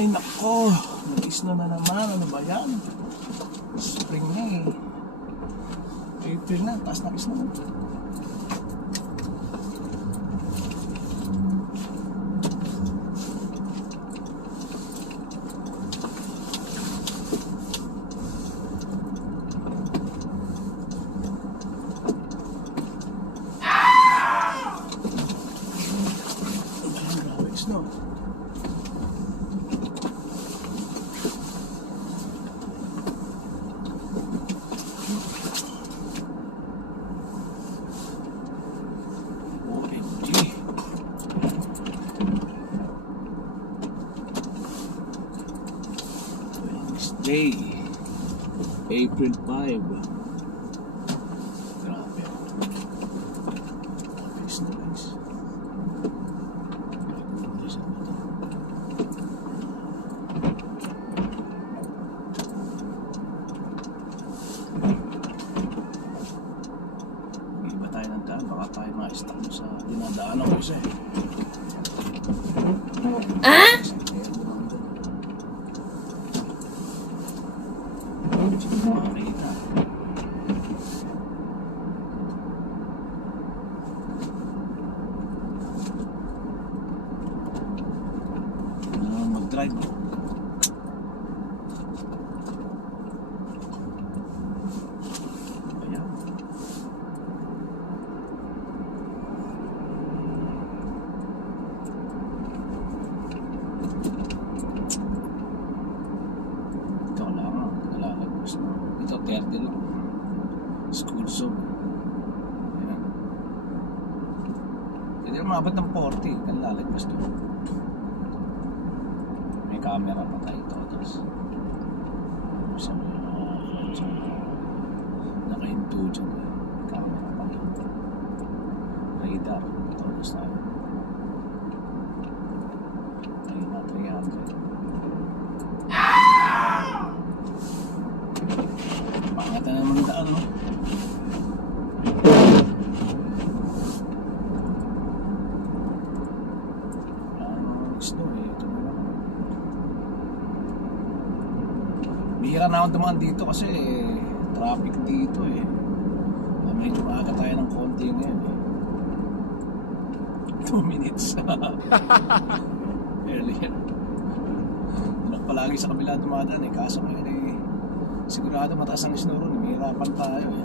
Ay nako, nag-snow na naman. Ano ba yan? Spring na eh. April na, taas na snow. Snow. OMG. Wednesday, April 5. Grabe. Snow guys. Iba tayo ng daan, baka tayo ma-stuck mo sa dinadaanan ko siya eh. Ah? Makakita. Mag-drive mo. Ito 30 lang. School zone. Ayan. Hindi naman maabot ng 40. Kaya lalagpas doon. May camera pa tayo ito. Tapos sa mga naka-into dyan. May camera pa ito. Radar. Ito gusto tayo. Radar 300. Pangat na naman daan, no? Snow eh. Ito na lang. Bihira na akong dumaan dito kasi traffic dito eh. Medyo maaga tayo ng konti ngayon eh. 2 minutes. Earlier. Anak palagi sa kabila dumadaan eh. Kaso ngayon eh. Sigurado mataas ang snow ron, mahirapan tayo eh.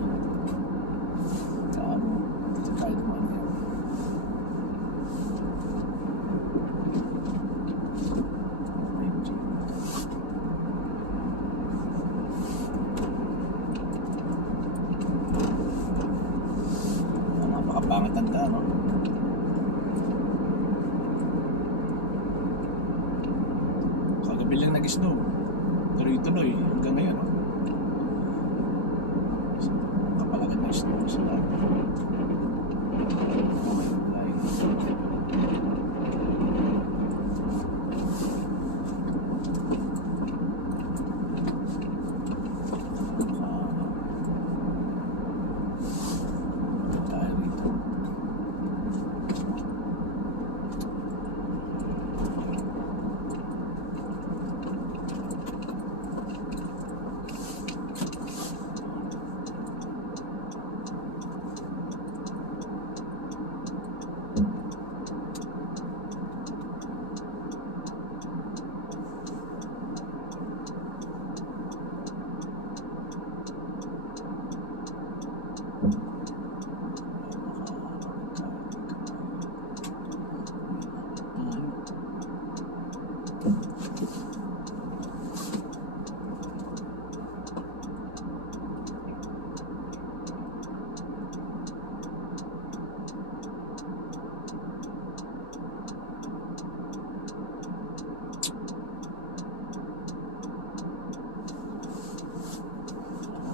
Dito tayo dumaan yan. OMG. Napakapangit ang daan, no? Kagabi lang nag-snow. Tuloy-tuloy hanggang ngayon, no? Kapalagan na snow sa lahat. Tayo rito.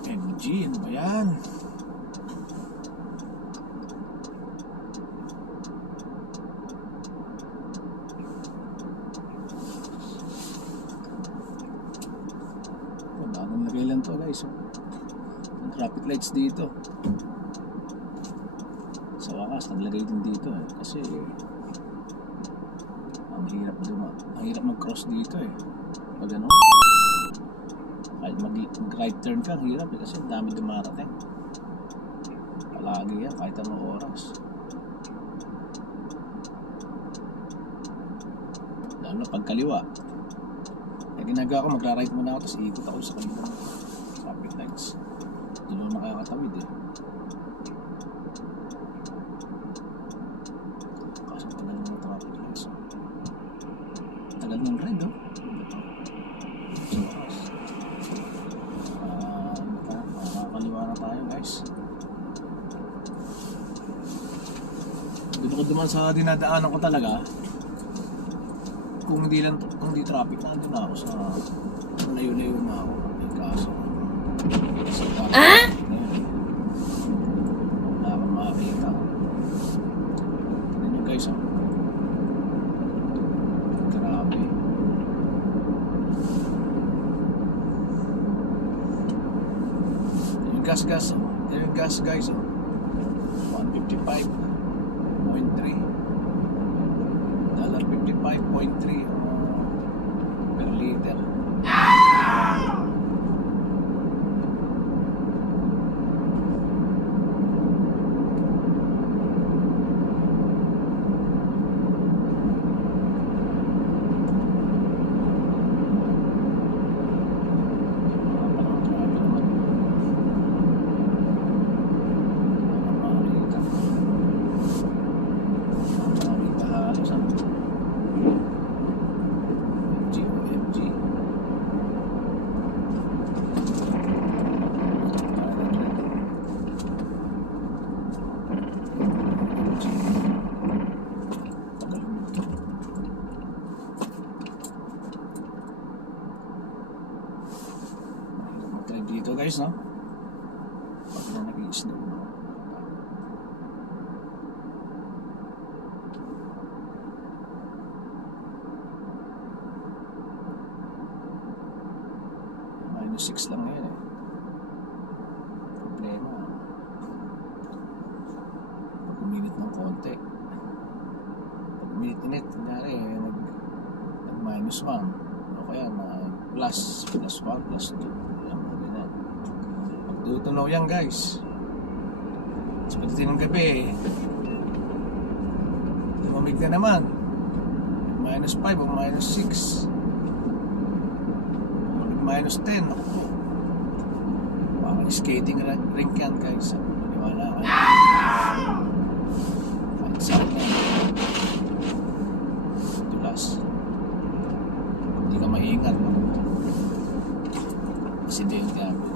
OMG, ano ba yan? Bagong lagay lang to guys. Ang traffic lights dito. Sa wakas, naglagay din dito eh. Kasi Ang hirap ang hirap mag-cross dito eh. Pag ano, kahit mag-right turn ka, ang hirap eh, kasi ang dami dumarating. Palagi yan, kahit anong oras. Lalo na pagkaliwa. Kaya ginagawa ko, magra-right muna ako, tapos ikot ako sa kaliwa. Traffic lights. Dilo nakakatawid eh. Kasi tagal ng traffic lights. Tagal ng red oh. Makakaliwa na tayo guys. Doon ko duman sa dinadaanan ko talaga. Kung di traffic, nandun na ako sa layo-layo na ako. May kaso. Wala akong makakita. Tignan nyo guys oh. Grabe. Yung gas guys oh. 155.3 $55.3 per liter. Dito guys no, pag na nag-i-snow no? -6 lang ngayon eh. Problema pag uminit ng konti, pag uminit kunyari nag-1 o kaya plus 1 plus 2 tutunaw yan guys. Sa pagdating ng gabi lumamig na naman, -5 o -6 -10. Parang skating rink yan guys. Maniwala kayo kahit saan yan tulas. Hindi ka maingat no? Kasi hindi yung gamit.